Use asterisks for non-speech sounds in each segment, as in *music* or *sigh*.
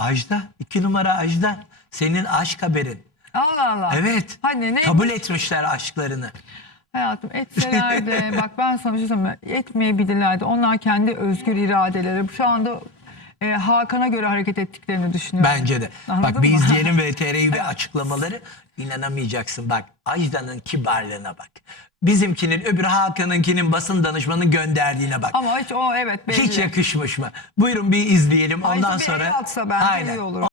Ajda. iki numara Ajda. Senin aşk haberin. Allah Allah. Evet. Hani ne? Kabul etmişler aşklarını. Hayatım etselerdi *laughs* bak ben sana bir şey söyleyeyim mi? etmeyebilirlerdi. Onlar kendi özgür iradeleri. Şu anda e, Hakan'a göre hareket ettiklerini düşünüyorum. Bence de. Anladın bak bir mı? izleyelim *laughs* VTR'yi ve açıklamaları inanamayacaksın. Bak Ajda'nın kibarlığına bak. Bizimkinin öbür Hakan'ınkinin basın danışmanının gönderdiğine bak. Ama hiç o evet belli. Hiç yakışmış mı? Buyurun bir izleyelim Ay, ondan bir sonra. el atsa bence iyi olur.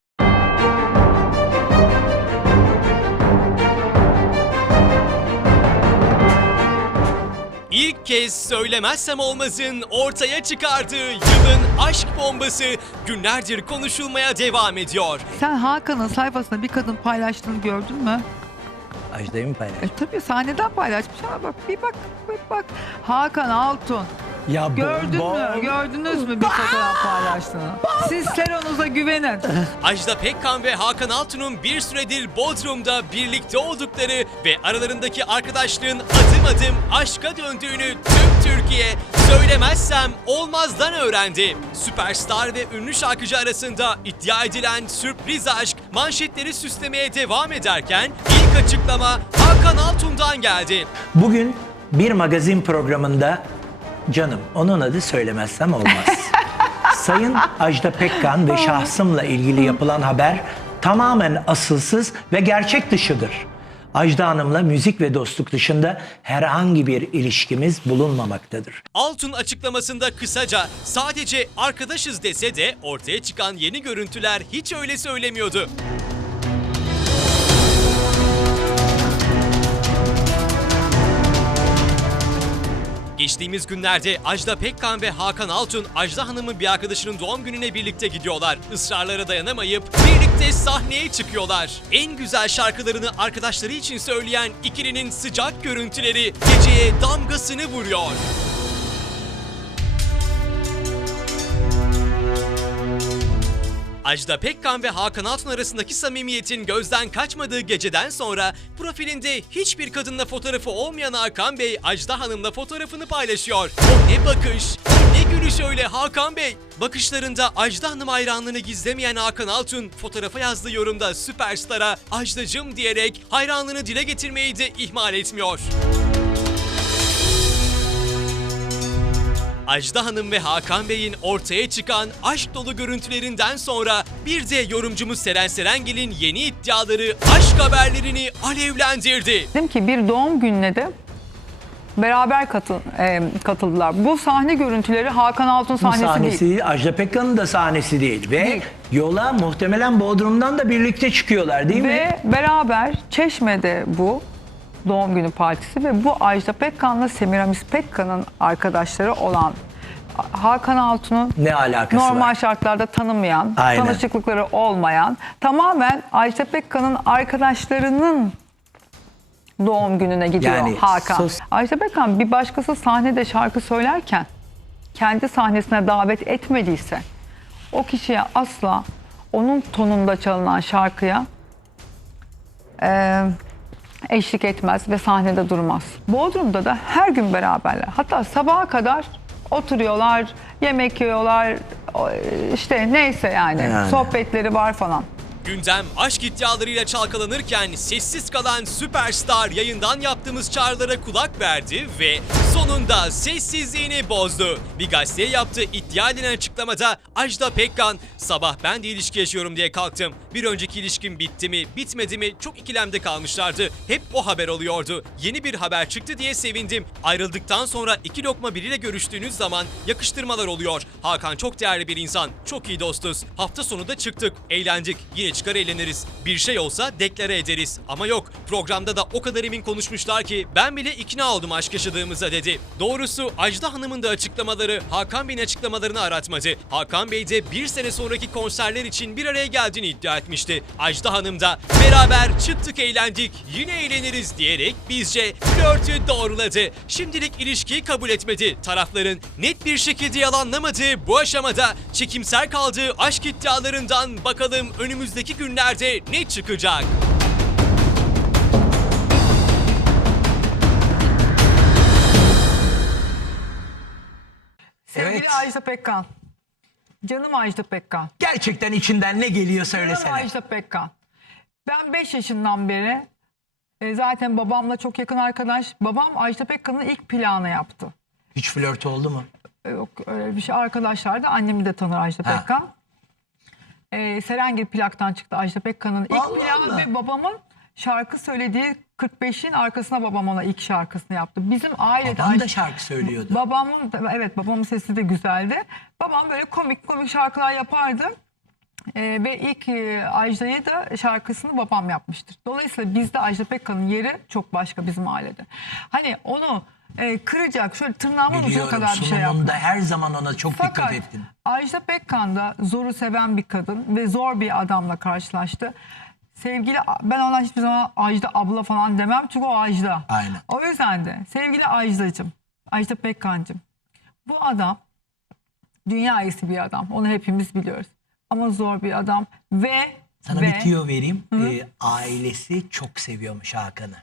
İlk kez söylemezsem olmazın ortaya çıkardığı yılın aşk bombası günlerdir konuşulmaya devam ediyor. Sen Hakan'ın sayfasında bir kadın paylaştığını gördün mü? Ajda'yı mı paylaş? E tabii sahneden paylaşmış ama bak bir bak bir bak. Hakan Altun. Ya Gördün mü? Gördünüz mü bir fotoğraf paylaştığını? Siz Seronuza güvenin. Ajda Pekkan ve Hakan Altun'un bir süredir Bodrum'da birlikte oldukları ve aralarındaki arkadaşlığın adım adım aşka döndüğünü tüm Türkiye söylemezsem olmazdan öğrendi. Süperstar ve ünlü şarkıcı arasında iddia edilen sürpriz aşk manşetleri süslemeye devam ederken ilk açıklama Hakan Altun'dan geldi. Bugün bir magazin programında canım onun adı söylemezsem olmaz. *laughs* Sayın Ajda Pekkan ve şahsımla ilgili yapılan haber tamamen asılsız ve gerçek dışıdır. Ajda Hanım'la müzik ve dostluk dışında herhangi bir ilişkimiz bulunmamaktadır. Altun açıklamasında kısaca sadece arkadaşız dese de ortaya çıkan yeni görüntüler hiç öyle söylemiyordu. Geçtiğimiz günlerde Ajda Pekkan ve Hakan Altun, Ajda Hanım'ın bir arkadaşının doğum gününe birlikte gidiyorlar. Israrlara dayanamayıp birlikte sahneye çıkıyorlar. En güzel şarkılarını arkadaşları için söyleyen ikilinin sıcak görüntüleri geceye damgasını vuruyor. Ajda Pekkan ve Hakan Altun arasındaki samimiyetin gözden kaçmadığı geceden sonra profilinde hiçbir kadınla fotoğrafı olmayan Hakan Bey Ajda Hanım'la fotoğrafını paylaşıyor. O ne bakış, ne gülüş öyle Hakan Bey. Bakışlarında Ajda Hanım hayranlığını gizlemeyen Hakan Altun fotoğrafa yazdığı yorumda süperstara Ajdacım diyerek hayranlığını dile getirmeyi de ihmal etmiyor. Ajda Hanım ve Hakan Bey'in ortaya çıkan aşk dolu görüntülerinden sonra bir de yorumcumuz Seren Serengil'in yeni iddiaları aşk haberlerini alevlendirdi. Dedim ki bir doğum gününe de beraber katıl, e, katıldılar. Bu sahne görüntüleri Hakan Altun sahnesi, sahnesi değil. Ajda Pekkan'ın da sahnesi değil. Ve Değil. yola muhtemelen Bodrum'dan da birlikte çıkıyorlar değil mi? Ve beraber Çeşme'de bu doğum günü partisi ve bu Ajda Pekkan'la Semiramis Pekkan'ın arkadaşları olan Hakan Altun'un Ne alakası normal var? şartlarda tanımayan, Aynen. tanışıklıkları olmayan, tamamen Ajda Pekkan'ın arkadaşlarının doğum gününe gidiyor Yani Hakan. sos- Ajda Pekkan bir başkası sahnede şarkı söylerken kendi sahnesine davet etmediyse o kişiye asla onun tonunda çalınan şarkıya e, eşlik etmez ve sahnede durmaz. Bodrum'da da her gün beraberler. Hatta sabaha kadar oturuyorlar, yemek yiyorlar, işte neyse yani, Yani. sohbetleri var falan. Gündem aşk iddialarıyla çalkalanırken sessiz kalan süperstar yayından yaptığımız çağrılara kulak verdi ve sonunda sessizliğini bozdu. Bir gazeteye yaptığı iddia edilen açıklamada Ajda Pekkan sabah ben de ilişki yaşıyorum diye kalktım. Bir önceki ilişkim bitti mi bitmedi mi çok ikilemde kalmışlardı. Hep o haber oluyordu. Yeni bir haber çıktı diye sevindim. Ayrıldıktan sonra iki lokma biriyle görüştüğünüz zaman yakıştırmalar oluyor. Hakan çok değerli bir insan. Çok iyi dostuz. Hafta sonu da çıktık. Eğlendik. Yine çıkar eğleniriz. Bir şey olsa deklare ederiz. Ama yok. Programda da o kadar emin konuşmuşlar ki ben bile ikna oldum aşk yaşadığımıza dedi. Doğrusu Ajda Hanım'ın da açıklamaları Hakan Bey'in açıklamalarını aratmadı. Hakan Bey de bir sene sonraki konserler için bir araya geldiğini iddia etmişti. Ajda Hanım da beraber çıktık eğlendik yine eğleniriz diyerek bizce flörtü doğruladı. Şimdilik ilişkiyi kabul etmedi. Tarafların net bir şekilde yalanlamadığı bu aşamada çekimser kaldığı aşk iddialarından bakalım önümüzdeki günlerde ne çıkacak? Sevgili Evet. Ajda Pekkan. Canım Ajda Pekkan. Gerçekten içinden ne geliyor Canım söylesene. Ajda Pekkan. Ben 5 yaşından beri e, zaten babamla çok yakın arkadaş. Babam Ajda Pekkan'ın ilk planı yaptı. Hiç flört oldu mu? E, Yok öyle bir şey. Arkadaşlar da annemi de tanır Ajda Ha. Pekkan. E, Serengil plaktan çıktı Ajda Pekkan'ın ilk Allah Allah. ve babamın şarkı söylediği 45'in arkasına babam ona ilk şarkısını yaptı. Bizim ailede Babam da şarkı söylüyordu. Babamın evet babamın sesi de güzeldi. Babam böyle komik komik şarkılar yapardı. Ee, ve ilk e, Ajda'yı da şarkısını babam yapmıştır. Dolayısıyla bizde Ajda Pekkan'ın yeri çok başka bizim ailede. Hani onu e, kıracak şöyle tırnağımın ucuna Biliyorum kadar bir şey sunumunda yaptı. her zaman ona çok Fakat dikkat ettin. Ajda Pekkan da zoru seven bir kadın ve zor bir adamla karşılaştı. Sevgili ben ona hiçbir zaman Ajda abla falan demem çünkü o Ajda. Aynen. O yüzden de sevgili Ajda'cığım, Ajda Pekkan'cığım bu adam dünya iyisi bir adam. Onu hepimiz biliyoruz. Ama zor bir adam ve Sana ve bir tüyo vereyim. Ee, ailesi çok seviyormuş Hakan'ı.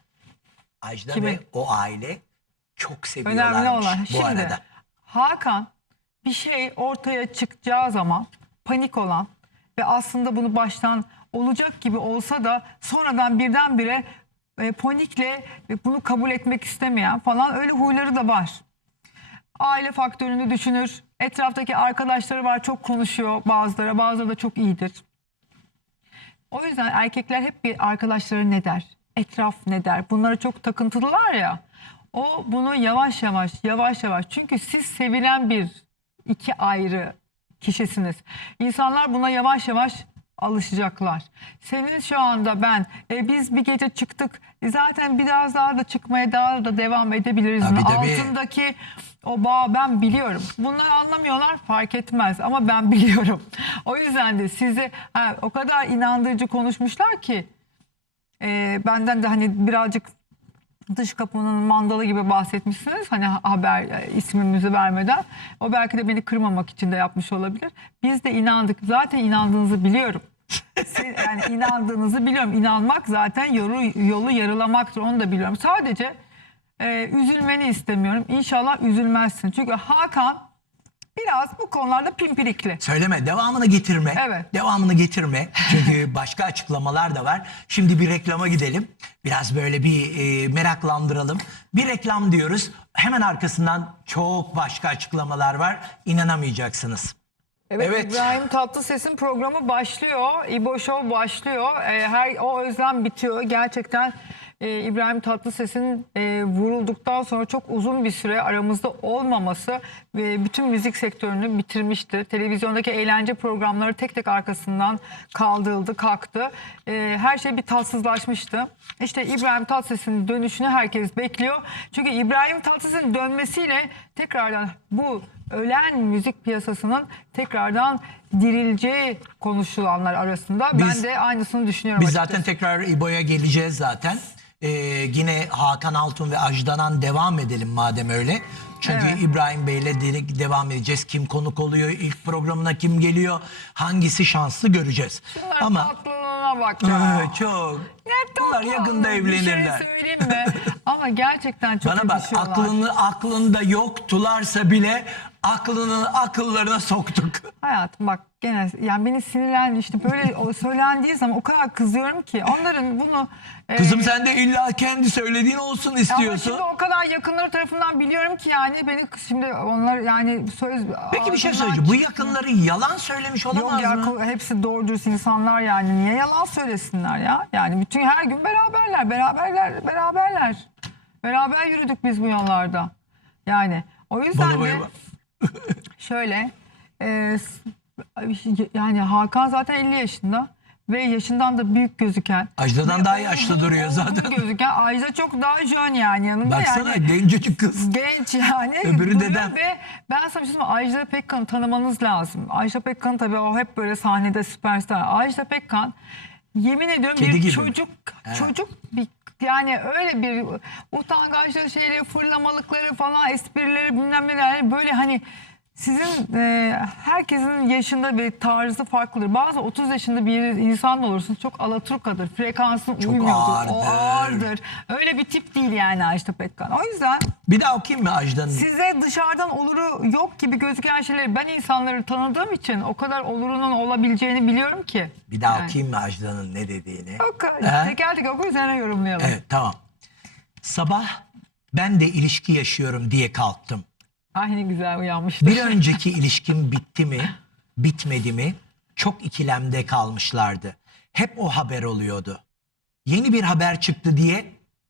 Ajda Kimi? ve o aile çok seviyorlarmış önemli olan bu şimdi arada. Hakan bir şey ortaya çıkacağı zaman panik olan ve aslında bunu baştan olacak gibi olsa da sonradan birdenbire e, panikle bunu kabul etmek istemeyen falan öyle huyları da var. Aile faktörünü düşünür. Etraftaki arkadaşları var çok konuşuyor bazıları. Bazıları da çok iyidir. O yüzden erkekler hep bir arkadaşları ne der? Etraf ne der? Bunlara çok takıntılılar ya. O bunu yavaş yavaş yavaş yavaş çünkü siz sevilen bir iki ayrı kişisiniz. İnsanlar buna yavaş yavaş alışacaklar. Senin şu anda ben e, biz bir gece çıktık e, zaten biraz daha da çıkmaya daha da devam edebiliriz. Tabii, tabii. Altındaki o bağ ben biliyorum. Bunlar anlamıyorlar fark etmez ama ben *laughs* biliyorum. O yüzden de sizi ha, o kadar inandırıcı konuşmuşlar ki e, benden de hani birazcık dış kapının mandalı gibi bahsetmişsiniz. Hani haber e, ismimizi vermeden. O belki de beni kırmamak için de yapmış olabilir. Biz de inandık. Zaten inandığınızı biliyorum. *laughs* Yani inandığınızı biliyorum. İnanmak zaten yolu, yolu yarılamaktır. Onu da biliyorum. Sadece e, üzülmeni istemiyorum. İnşallah üzülmezsin. Çünkü Hakan biraz bu konularda pimpirikli. Söyleme devamını getirme. Evet. Devamını getirme. Çünkü *laughs* başka açıklamalar da var. Şimdi bir reklama gidelim. Biraz böyle bir e, meraklandıralım. Bir reklam diyoruz. Hemen arkasından çok başka açıklamalar var. İnanamayacaksınız. Evet, Evet. İbrahim Tatlıses'in programı başlıyor. İbo Show başlıyor. Ee, her o özlem bitiyor. Gerçekten e, İbrahim Tatlıses'in e, vurulduktan sonra çok uzun bir süre aramızda olmaması ve bütün müzik sektörünü bitirmişti. Televizyondaki eğlence programları tek tek arkasından kaldırıldı, kalktı. E, her şey bir tatsızlaşmıştı. İşte İbrahim Tatlıses'in dönüşünü herkes bekliyor. Çünkü İbrahim Tatlıses'in dönmesiyle tekrardan bu ölen müzik piyasasının tekrardan dirileceği konuşulanlar arasında. Biz- ben de aynısını düşünüyorum Biz açıkçası. zaten tekrar İbo'ya geleceğiz zaten. Ee, yine Hakan Altun ve Ajdanan devam edelim madem öyle. Çünkü Evet. İbrahim Bey'le direkt devam edeceğiz. Kim konuk oluyor, ilk programına kim geliyor, hangisi şanslı göreceğiz. Bunların Ama tatlılığına bak *laughs* ya. Çok. Ne Bunlar yakında Bir evlenirler. şey söyleyeyim mi? *laughs* Ama gerçekten çok Bana bak aklını aklında yoktularsa bile aklını akıllarına soktuk. *laughs* Hayatım bak gene yani beni sinirlendi işte böyle o söylendiği zaman o kadar kızıyorum ki onların bunu e, Kızım sen de illa kendi söylediğin olsun Ama istiyorsun. şimdi o kadar yakınları tarafından biliyorum ki yani beni şimdi onlar yani söz Peki bir şey ağzından söyleyeceğim. Bu yakınları yalan söylemiş Yok olamaz ya mı? ko- hepsi doğru dürüst insanlar yani. Niye yalan söylesinler ya? Yani bütün her gün beraberler, beraberler, beraberler. Beraber yürüdük biz bu yollarda. Yani o yüzden Bana de bak. Şöyle e, yani Hakan zaten 50 yaşında ve yaşından da büyük gözüken. Ajda'dan daha *laughs* yaşlı duruyor zaten. gözüken Ajda çok daha jön yani yanında Baksana yani gencecik kız. genç yani. *laughs* Öbürü dedem. Ve ben sana bir şey? Ajda Pekkan'ı tanımanız lazım. Ajda Pekkan tabii o hep böyle sahnede süperstar. Ajda Pekkan yemin ediyorum Kedi bir gibi. çocuk çocuk bir yani öyle bir utangaçlı şeyleri fırlamalıkları falan esprileri bilmem neler böyle hani sizin e, herkesin yaşında bir tarzı farklıdır. Bazı 30 yaşında bir insan da olursunuz çok alaturkadır. Frekansın uymuyordur. O ağırdır. ağırdır. Öyle bir tip değil yani Ajda Pekkan. O yüzden Bir daha okuyayım mı Ajda'nın? size dışarıdan oluru yok gibi gözüken şeyleri ben insanları tanıdığım için o kadar olurunun olabileceğini biliyorum ki. Bir daha Yani. okuyayım mı Ajda'nın ne dediğini? He? teker teker oku üzerine yorumlayalım. Evet tamam. Sabah ben de ilişki yaşıyorum diye kalktım. Ay ne güzel uyanmıştı. Bir önceki ilişkim bitti mi, bitmedi mi çok ikilemde kalmışlardı. Hep o haber oluyordu. Yeni bir haber çıktı diye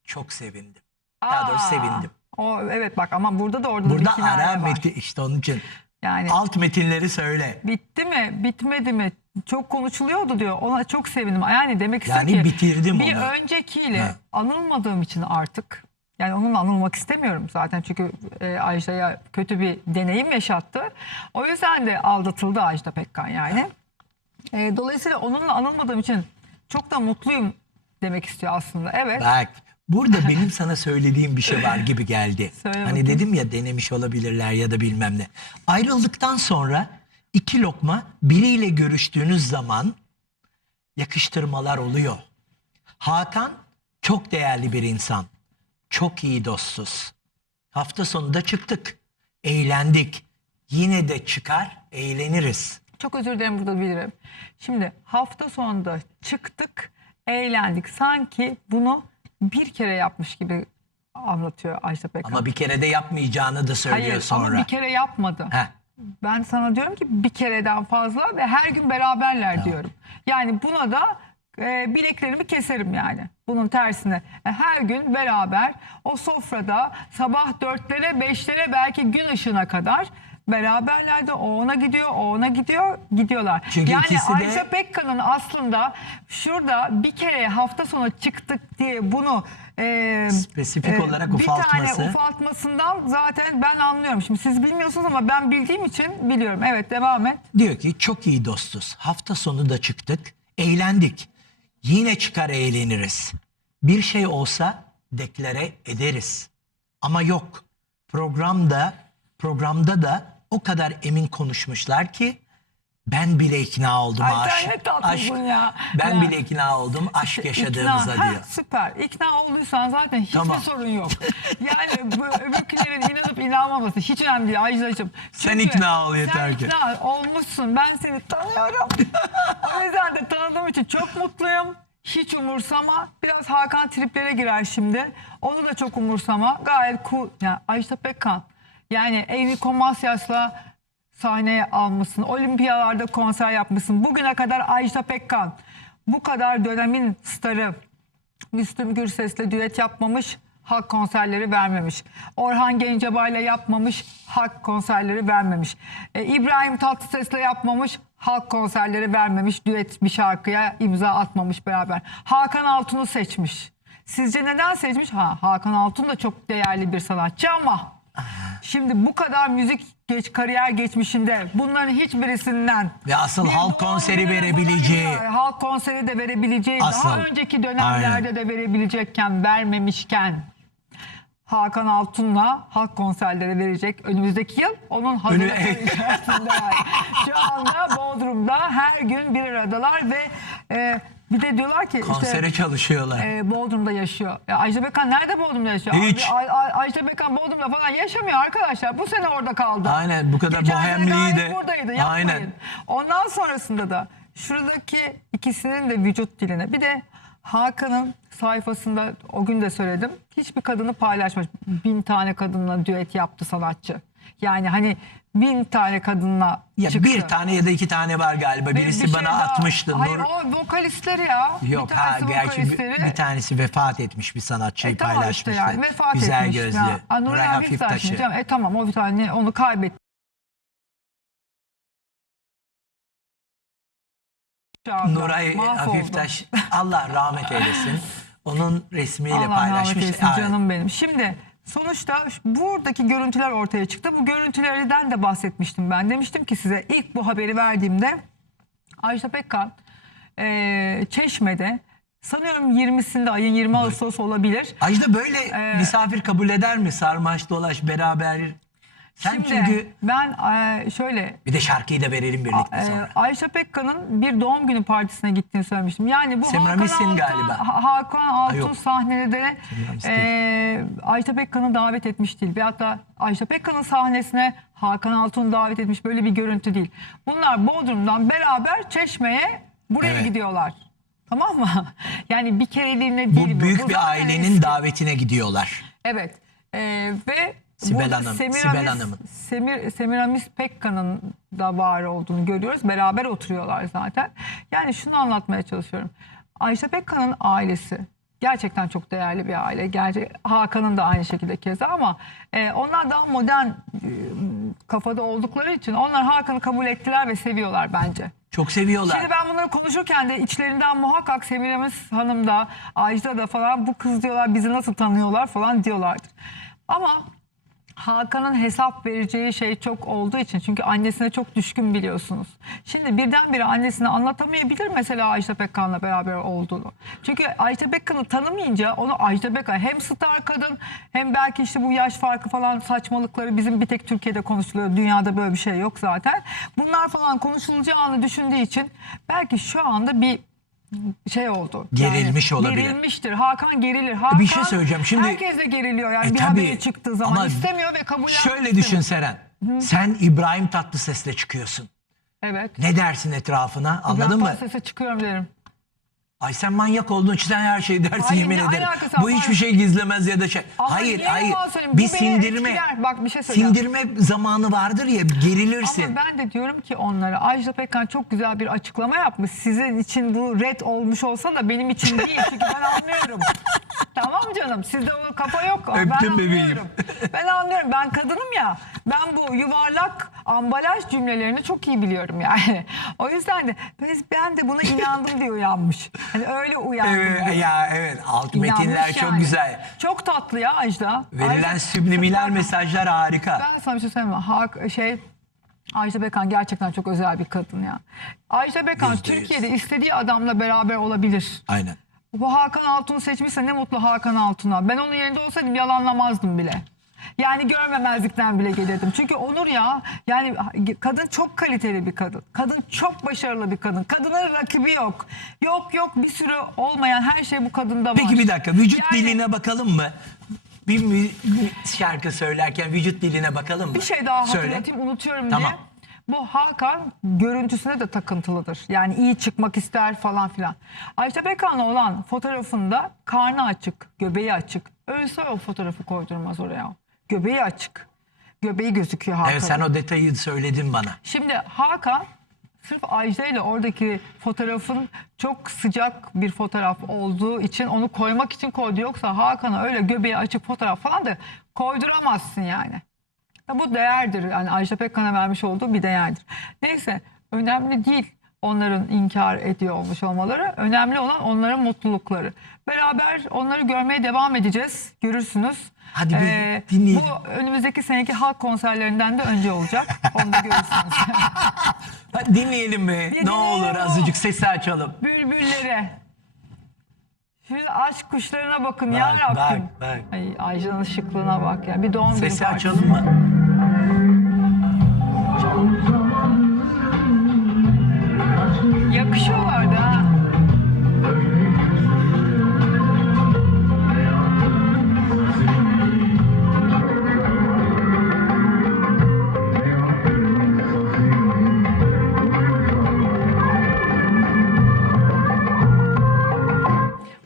çok sevindim. Daha doğrusu Aa, sevindim. O, evet bak ama burada da orada da Burada bir ara var. metin işte onun için. Yani Alt metinleri söyle. bitti mi bitmedi mi çok konuşuluyordu diyor. Ona çok sevindim. Yani demek Yani istiyor ki bitirdim bir onu. öncekiyle Ha. anılmadığım için artık yani onunla anılmak istemiyorum zaten çünkü e, Ajda'ya kötü bir deneyim yaşattı. O yüzden de aldatıldı Ajda Pekkan yani. E, dolayısıyla onunla anılmadığım için çok da mutluyum demek istiyor aslında. Evet. Bak burada benim sana söylediğim bir şey var gibi geldi. *laughs* Söyle hani bakayım. dedim ya denemiş olabilirler ya da bilmem ne. Ayrıldıktan sonra iki lokma biriyle görüştüğünüz zaman yakıştırmalar oluyor. Hakan çok değerli bir insan. Çok iyi dostuz. Hafta sonunda çıktık. Eğlendik. Yine de çıkar eğleniriz. Çok özür dilerim burada bilirim. Şimdi hafta sonunda çıktık, eğlendik. Sanki bunu bir kere yapmış gibi anlatıyor Ajda Pekkan. Ama bir kere de yapmayacağını da söylüyor Hayır sonra. ama bir kere yapmadı. Heh. Ben sana diyorum ki bir kereden fazla ve her gün beraberler diyorum. Yani buna da e, bileklerimi keserim yani. Bunun tersine. E, her gün beraber o sofrada sabah dörtlere beşlere belki gün ışığına kadar beraberler de o ona gidiyor o ona gidiyor gidiyorlar. Çünkü yani ikisi de- Ajda Pekkan'ın aslında şurada bir kere hafta sonu çıktık diye bunu e, Spesifik olarak bir ufaltması. tane ufaltmasından zaten ben anlıyorum. Şimdi siz bilmiyorsunuz ama ben bildiğim için biliyorum. Evet devam et. Diyor ki çok iyi dostuz. Hafta sonu da çıktık. Eğlendik. Yine çıkar eğleniriz. Bir şey olsa deklare ederiz. Ama yok. Programda programda da o kadar emin konuşmuşlar ki ben bile ikna oldum Ay aşk. sen ne tatlısın ya. Ben Ya. bile ikna oldum aşk yaşadığımıza İkna- diyor. Ha, süper. İkna olduysan zaten hiçbir Tamam. sorun yok. Yani bu öbürkülerin inanıp inanmaması hiç önemli değil Ajda'cığım. Sen ikna ol yeter sen ki. ikna olmuşsun. Ben seni tanıyorum. *laughs* o yüzden de tanıdığım için çok mutluyum. Hiç umursama. Biraz Hakan triplere girer şimdi. Onu da çok umursama. Gayet cool. Yani Ajda Pekkan. Yani Amy Komasyas'la sahneye almışsın. Olimpiyalarda konser yapmışsın. Bugüne kadar Ajda Pekkan bu kadar dönemin starı Müslüm Gürses'le düet yapmamış, halk konserleri vermemiş. Orhan Gencebay'la yapmamış, halk konserleri vermemiş. E, İbrahim Tatlıses'le yapmamış, halk konserleri vermemiş, düet bir şarkıya imza atmamış beraber. Hakan Altun'u seçmiş. Sizce neden seçmiş? Ha, Hakan Altun da çok değerli bir sanatçı ama *laughs* şimdi bu kadar müzik geç kariyer geçmişinde bunların hiçbirisinden Ve asıl bir halk doğum konseri verebileceği. halk konseri de verebileceği Asıl. daha önceki dönemlerde de verebilecekken vermemişken Hakan Altun'la halk konserleri verecek önümüzdeki yıl onun hazırlıkları Önü- içerisindeler. *laughs* Şu anda Bodrum'da her gün bir aradalar ve e, bir de diyorlar ki Konsere işte çalışıyorlar. e, Bodrum'da yaşıyor. Ya Ajda Pekkan nerede Bodrum'da yaşıyor? Hiç. Abi, Ay- Ay- Ajda Pekkan Bodrum'da falan yaşamıyor arkadaşlar. Bu sene orada kaldı. Aynen, bu kadar Geçen bohemliği de- buradaydı. Yapmayın. Aynen. Ondan sonrasında da şuradaki ikisinin de vücut diline bir de Hakan'ın sayfasında o gün de söyledim. Hiçbir kadını paylaşmış. Bin tane kadınla düet yaptı sanatçı. Yani hani bin tane kadınla Ya çıktı. bir tane ya da iki tane var galiba. Ve Birisi bir bana şey daha- atmıştı. Hayır Nur... o vokalistleri ya. Yok bir ha gerçi bir, bir tanesi vefat etmiş bir sanatçıyı E tamam paylaşmıştı. işte yani vefat Güzel etmiş. gözlü. Ya. Nuray Hafif. Tamam, E tamam o bir tane onu kaybetti. Nuray. Hafiftaş Allah rahmet eylesin. *laughs* Onun resmiyle Allah rahmet paylaşmış. eylesin Aynen. canım benim. Şimdi sonuçta buradaki görüntüler ortaya çıktı. Bu görüntülerden de bahsetmiştim ben. Demiştim ki size ilk bu haberi verdiğimde Ajda Pekkan eee, Çeşme'de sanıyorum 20'sinde ayın 20 Ağustos olabilir. Ajda böyle Ee, misafir kabul eder mi? Sarmaş dolaş beraber Sen Şimdi çünkü ben e, şöyle bir de şarkıyı da verelim birlikte e, sonra. Ayşe Pekkan'ın bir doğum günü partisine gittiğini söylemiştim. Yani bu Hakan Altun, galiba. Ha- Hakan Altun sahnede Semiramis e, Ayşe Pekkan'ı davet etmiş değil. Ve hatta Ayşe Pekkan'ın sahnesine Hakan Altun davet etmiş böyle bir görüntü değil. Bunlar Bodrum'dan beraber Çeşme'ye buraya Evet. gidiyorlar. Tamam mı? *laughs* Yani bir kereliğine değil. Bu büyük Bu bir ailenin eski. davetine gidiyorlar. Evet. Ee, ve Sibel burada Hanım, Semiramis, Sibel Hanım'ın. Semir, Semiramis Pekkan'ın da var olduğunu görüyoruz. Beraber oturuyorlar zaten. Yani şunu anlatmaya çalışıyorum. Ayşe Pekkan'ın ailesi gerçekten çok değerli bir aile. Gerçi Hakan'ın da aynı şekilde keza ama e, onlar daha modern e, kafada oldukları için onlar Hakan'ı kabul ettiler ve seviyorlar bence. Çok seviyorlar. Şimdi ben bunları konuşurken de içlerinden muhakkak Semiramis Hanım da Ajda da falan bu kız diyorlar bizi nasıl tanıyorlar falan diyorlardır. Ama Hakan'ın hesap vereceği şey çok olduğu için çünkü annesine çok düşkün biliyorsunuz. Şimdi birdenbire annesine anlatamayabilir mesela Ajda Pekkan'la beraber olduğunu. Çünkü Ajda Pekkan'ı tanımayınca onu Ajda Pekkan hem star kadın hem belki işte bu yaş farkı falan saçmalıkları bizim bir tek Türkiye'de konuşuluyor. Dünyada böyle bir şey yok zaten. Bunlar falan konuşulacağını düşündüğü için belki şu anda bir şey oldu. Gerilmiş olabilir. Gerilmiştir. Hakan gerilir. Hakan Bir şey söyleyeceğim. Şimdi- herkes de geriliyor yani E bir tabii. haberi çıktığı zaman Ama istemiyor ve kabul Şöyle düşün Seren. Sen İbrahim Tatlıses'le çıkıyorsun. Evet. Ne dersin etrafına? Anladın ben mı? Tatlıses'e çıkıyorum derim. Ay sen manyak olduğun için sen her şeyi dersin Hayır, yemin ne ederim. alakası Bu var? hiçbir şey gizlemez ya da şey. Ama hayır niye hayır. yalan söyleyeyim? Bir beni sindirme. etkiler. Bak bir şey söyleyeceğim. Sindirme zamanı vardır ya gerilirsin. Ama ben de diyorum ki onlara Ajda Pekkan çok güzel bir açıklama yapmış. Sizin için bu red olmuş olsa da benim için değil. Çünkü ben anlıyorum. *laughs* tamam canım sizde o kafa yok. ben Öptüm bebeğim. anlıyorum. Ben anlıyorum. Ben kadınım ya. Ben bu yuvarlak ambalaj cümlelerini çok iyi biliyorum yani. *laughs* O yüzden de ben, ben de buna inandım diye uyanmış. Hani öyle uyandım. Evet, ya evet alt metinler çok yani. güzel. Çok tatlı ya Ajda. Verilen Ajda- subliminal *laughs* mesajlar harika. Ben sana bir şey söyleyeyim mi? Hak, şey Ajda Bekan gerçekten çok özel bir kadın ya. Ajda Bekan Yüzde yüz. Türkiye'de istediği adamla beraber olabilir. Aynen. Bu Hakan Altun'u seçmişse ne mutlu Hakan Altun'a. Ben onun yerinde olsaydım yalanlamazdım bile. Yani görmemezlikten bile gelirdim. Çünkü Onur ya yani kadın çok kaliteli bir kadın. Kadın çok başarılı bir kadın. Kadının rakibi yok. Yok yok bir sürü olmayan her şey bu kadında var. Peki bir dakika vücut Yani- diline bakalım mı? Bir şarkı söylerken vücut diline bakalım mı? Bir şey daha Söyle. hatırlatayım unutuyorum Tamam. diye. Bu Hakan görüntüsüne de takıntılıdır. Yani iyi çıkmak ister falan filan. Ayşe Pekan'la olan fotoğrafında karnı açık, göbeği açık. Ölse o fotoğrafı koydurmaz oraya. Göbeği açık. Göbeği gözüküyor Hakan'ın. Evet sen o detayı söyledin bana. Şimdi Hakan sırf Ajda ile oradaki fotoğrafın çok sıcak bir fotoğraf olduğu için onu koymak için koydu. Yoksa Hakan'a öyle göbeği açık fotoğraf falan da koyduramazsın yani. Ya bu değerdir. Yani Ajda Pekkan'a vermiş olduğu bir değerdir. Neyse önemli değil onların inkar ediyor olmuş olmaları. Önemli olan onların mutlulukları. Beraber onları görmeye devam edeceğiz. Görürsünüz. Hadi bir Ee, dinleyelim. Bu önümüzdeki seneki halk konserlerinden de önce olacak. Onu da görürsünüz. *laughs* Hadi dinleyelim mi? ne dinleyelim olur o. azıcık sesi açalım. Bülbüllere. Şu aşk kuşlarına bakın Bak, ya Rabbim. bak, bak. Ay, Ajda'nın şıklığına bak ya. Bir doğum günü Sesi açalım mı? Yakışıyorlardı ha.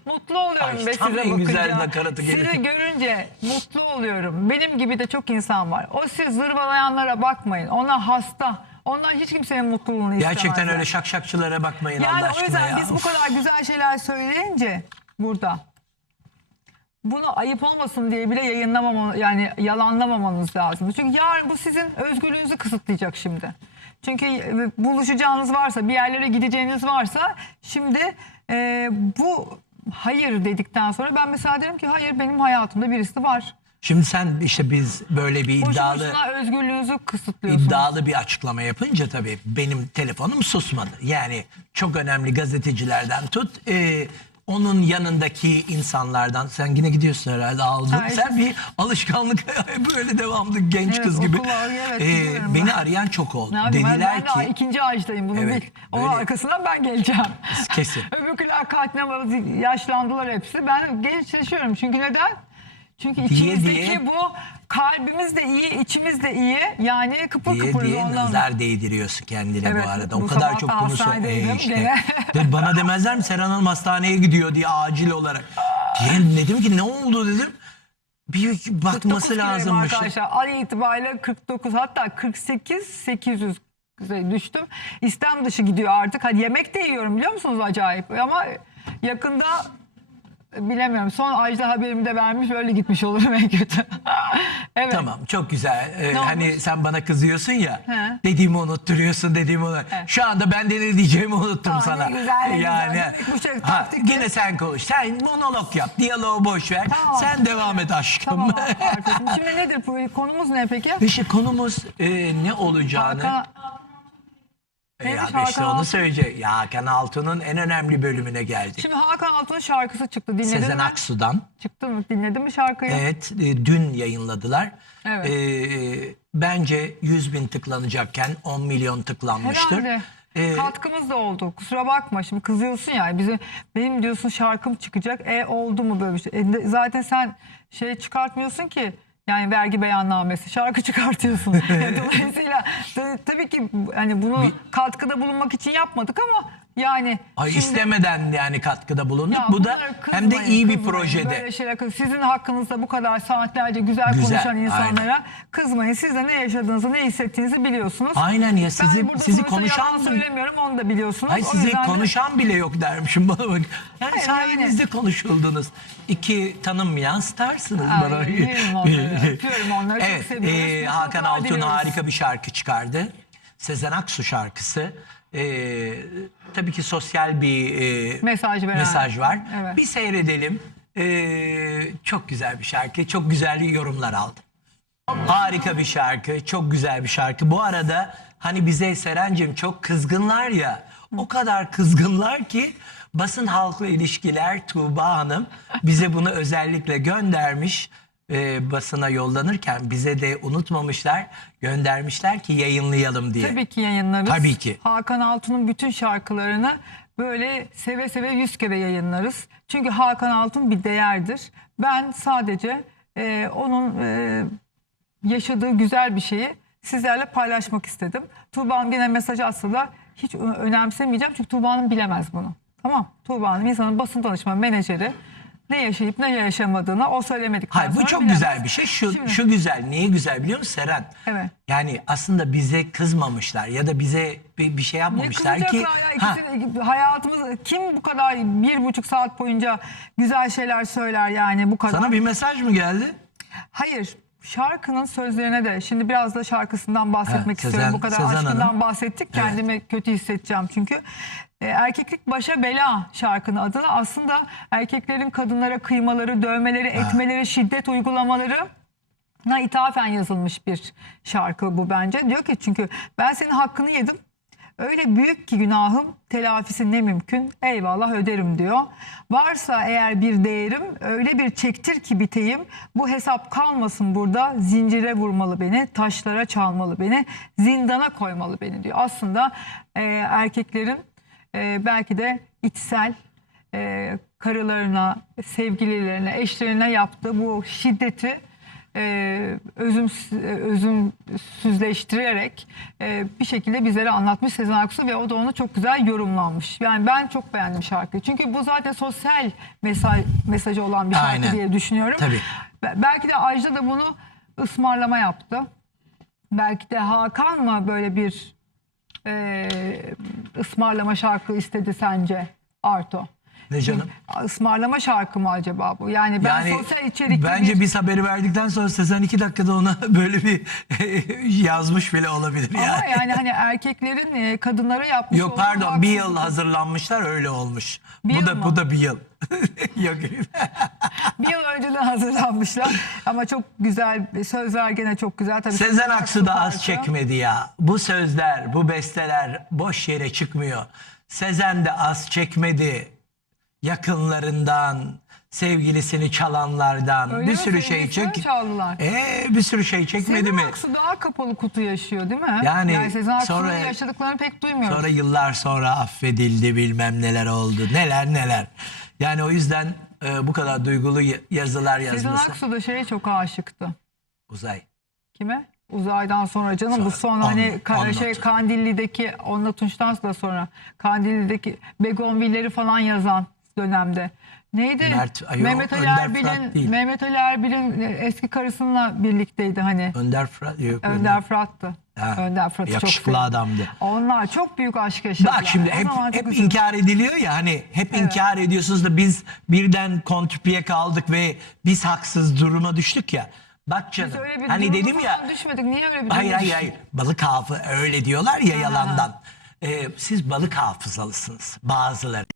Mutlu oluyorum Ay, be tam size en güzel bakınca. nakaratı Sizi geliyor. görünce mutlu oluyorum. Benim gibi de çok insan var. O siz zırvalayanlara bakmayın. Onlar hasta. Onlar hiç kimsenin mutluluğunu istemezler. Gerçekten öyle şakşakçılara bakmayın Yani Allah o aşkına yüzden ya. biz bu kadar güzel şeyler söyleyince burada bunu ayıp olmasın diye bile yayınlamama yani yalanlamamanız lazım. Çünkü yarın bu sizin özgürlüğünüzü kısıtlayacak şimdi. Çünkü e, buluşacağınız varsa bir yerlere gideceğiniz varsa şimdi e, bu hayır dedikten sonra ben mesela derim ki hayır benim hayatımda birisi var. Şimdi sen işte biz böyle bir iddialı özgürlüğünüzü kısıtlıyorsunuz. iddialı bir açıklama yapınca tabii benim telefonum susmadı. Yani çok önemli gazetecilerden tut e, onun yanındaki insanlardan sen yine gidiyorsun herhalde ağzın. Ha, sen bir alışkanlık *laughs* böyle devamlı genç Evet, kız gibi. okula, evet, Ee, gidiyorum beni ben. arayan çok oldu. Ne yapayım? Ben, Dediler ben daha ki ikinci ağaçtayım bunu Evet, bil. Onun böyle- arkasından ben geleceğim. Kesin. *laughs* Öbürküler kalbine yaşlandılar hepsi. Ben gençleşiyorum. Çünkü neden? Çünkü Diye içimizdeki diye- bu kalbimiz de iyi, içimiz de iyi. Yani kıpır diye kıpırız diye ondan. nazar değdiriyorsun kendine Evet, bu arada. O bu kadar çok bunu sö- hastanedeydim Ee, işte. De- Bana demezler mi Seren Hanım hastaneye gidiyor diye acil olarak. Diye dedim ki ne oldu dedim. Bir 49 bakması lazımmış. Arkadaşlar an itibariyle 49 hatta 48 800 düştüm. İstem dışı gidiyor artık. Hadi yemek de yiyorum biliyor musunuz acayip. Ama yakında bilemiyorum. Son Ajda haberimi de vermiş öyle gitmiş olurum en kötü. *laughs* evet. Tamam çok güzel. Ee, Ne hani olmuş? sen bana kızıyorsun ya. He. Dediğimi unutturuyorsun dediğimi unut. Şu anda ben de ne diyeceğimi unuttum Aa, ne sana. güzel, ne güzel. yani Bu şey ha, taktik. gene sen konuş. Sen monolog yap. Diyaloğu boş ver. Tamam. Sen devam et aşkım. Tamam. *laughs* Şimdi nedir bu konumuz ne peki? İşte konumuz e, ne olacağını Hakan, e, ya Hakan işte onu Altun? söyleyecek. Ya Hakan Altun'un en önemli bölümüne geldik. şimdi Hakan Altun'un şarkısı çıktı. Dinledin Sezen mi? Aksu'dan. Çıktı mı? Dinledin mi şarkıyı? Evet e, dün yayınladılar. Evet. E, bence 100 bin tıklanacakken 10 milyon tıklanmıştır. Herhalde. E, Katkımız da oldu. Kusura bakma şimdi kızıyorsun ya. Bize, benim diyorsun şarkım çıkacak. E oldu mu böyle bir şey? E, zaten sen şey çıkartmıyorsun ki. Yani vergi beyannamesi şarkı çıkartıyorsun. *laughs* Dolayısıyla ta- tabii ki hani bunu katkıda bulunmak için yapmadık ama yani Ay şimdi- istemeden yani katkıda bulunduk. Ya Bu da bunlara hem de kızmayın, iyi bir kızmayın. projede. Böyle şeyler kız- sizin hakkınızda bu kadar saatlerce güzel, Güzel, konuşan insanlara kızmayın. Siz de ne yaşadığınızı, ne hissettiğinizi biliyorsunuz. Aynen ya sizi burada sizi sonuçta konuşan yalan söylemiyorum onu da biliyorsunuz. Ay O sizi yüzden de- konuşan bile yok dermişim bana bak. Yani Hayır, sayenizde konuşuldunuz. İki tanınmayan starsınız Ay, bana. onları, öpüyorum onları, çok evet, seviyoruz. e, Hakan Altun harika bir şarkı çıkardı. Sezen Aksu şarkısı. E, tabii ki sosyal bir e, Mesaj veren. mesaj var. Evet. Bir seyredelim. E, çok güzel bir şarkı. Çok güzel yorumlar aldım. Harika bir şarkı, çok güzel bir şarkı. Bu arada hani bize Serencim çok kızgınlar ya. O kadar kızgınlar ki basın halkla ilişkiler Tuğba Hanım bize bunu özellikle göndermiş. Ee, basına yollanırken bize de unutmamışlar. Göndermişler ki yayınlayalım diye. Tabii ki yayınlarız. Tabii ki. Hakan Altun'un bütün şarkılarını böyle seve seve yüz kere yayınlarız. Çünkü Hakan Altun bir değerdir. Ben sadece e, onun e, yaşadığı güzel bir şeyi sizlerle paylaşmak istedim. Tuğba'nın yine mesaj atsa da hiç önemsemeyeceğim. Çünkü Tuğba Hanım bilemez bunu. Tamam. Tuğba Hanım insanın basın danışma menajeri ne yaşayıp ne yaşamadığını o söylemedikten Hayır bu çok bilemez. güzel bir şey. Şu, Şimdi- şu güzel. Niye güzel biliyor musun Seren? Evet. Yani aslında bize kızmamışlar ya da bize bir, bir şey yapmamışlar ki. ya Ha, ikisini, hayatımız kim bu kadar bir buçuk saat boyunca güzel şeyler söyler yani bu kadar. sana bir mesaj mı geldi? Hayır şarkının sözlerine de şimdi biraz da şarkısından bahsetmek Ha, istiyorum. Sezen- Bu kadar Sezen aşkından Hanım. bahsettik kendimi kötü hissedeceğim çünkü. E, erkeklik başa bela şarkının adına aslında erkeklerin kadınlara kıymaları, dövmeleri, etmeleri, şiddet uygulamaları na ithafen yazılmış bir şarkı bu bence. Diyor ki çünkü ben senin hakkını yedim. Öyle büyük ki günahım telafisi ne mümkün eyvallah öderim diyor. Varsa eğer bir değerim öyle bir çektir ki biteyim. Bu hesap kalmasın burada zincire vurmalı beni taşlara çalmalı beni zindana koymalı beni diyor. Aslında e, erkeklerin e, belki de içsel e, karılarına, sevgililerine, eşlerine yaptığı bu şiddeti e, özüm özümsüzleştirerek e, bir şekilde bizlere anlatmış Sezen Aksu ve o da onu çok güzel yorumlanmış. Yani ben çok beğendim şarkıyı. Çünkü bu zaten sosyal mesaj mesajı olan bir şarkı Aynen. diye düşünüyorum. Tabii. Be- Belki de Ajda da bunu ısmarlama yaptı. Belki de Hakan mı böyle bir e, ısmarlama şarkı istedi sence Arto? Ne canım? Ismarlama şarkı mı acaba bu? Yani ben Yani sosyal içerikli bence bir... biz haberi verdikten sonra Sezen iki dakikada ona *laughs* böyle bir *laughs* yazmış bile olabilir yani. Ama yani hani erkeklerin e, kadınlara yapmış Yok pardon bir yıl hazırlanmışlar öyle olmuş. Bir bu da mı? bu da bir yıl. *laughs* Yok. Bir yıl önceden hazırlanmışlar. Ama çok güzel sözler gene çok güzel. Tabii Sezen Aksu da az çekmedi ya. Bu sözler, bu besteler boş yere çıkmıyor. Sezen de az çekmedi. Yakınlarından, sevgilisini çalanlardan Öyle bir mi? sürü şey Sevgilisini çek. çaldılar. Ee, bir sürü şey çekmedi Sezen mi? Aksu daha kapalı kutu yaşıyor değil mi? Yani Sezen Aksu'nun sonra- yaşadıklarını pek duymuyoruz. Sonra yıllar sonra affedildi bilmem neler oldu. Neler neler. Yani o yüzden e, bu kadar duygulu y- yazılar Sezen yazması. Aksu da şeye çok aşıktı. Uzay. Kime? Uzaydan sonra canım Sonra, bu son hani ka- Onunla. şey Kandilli'deki onunla Tunç'tan da sonra Kandilli'deki Begonvilleri falan yazan dönemde. Neydi? Mert- Ay, Mehmet Ali Önder Fırat Erbil'in. Mehmet Ali Erbil'in eski karısıyla birlikteydi hani. Önder Fırat. Yok, Önder Fırat'tı. Ha, Önder Fırat'ı çok yakışıklı sevdim. adamdı. Onlar çok büyük aşk yaşadılar. Bak şimdi hep, çok hep üzüldüm. inkar ediliyor ya hani hep inkar ediyorsunuz da biz birden kontrpiye kaldık ve biz haksız duruma düştük ya. Bak canım Biz öyle bir hani dedim ya düşmedik. Niye öyle bir hayır hayır hayır balık hafı öyle diyorlar ya yalandan. Ee, siz balık hafızalısınız bazıları.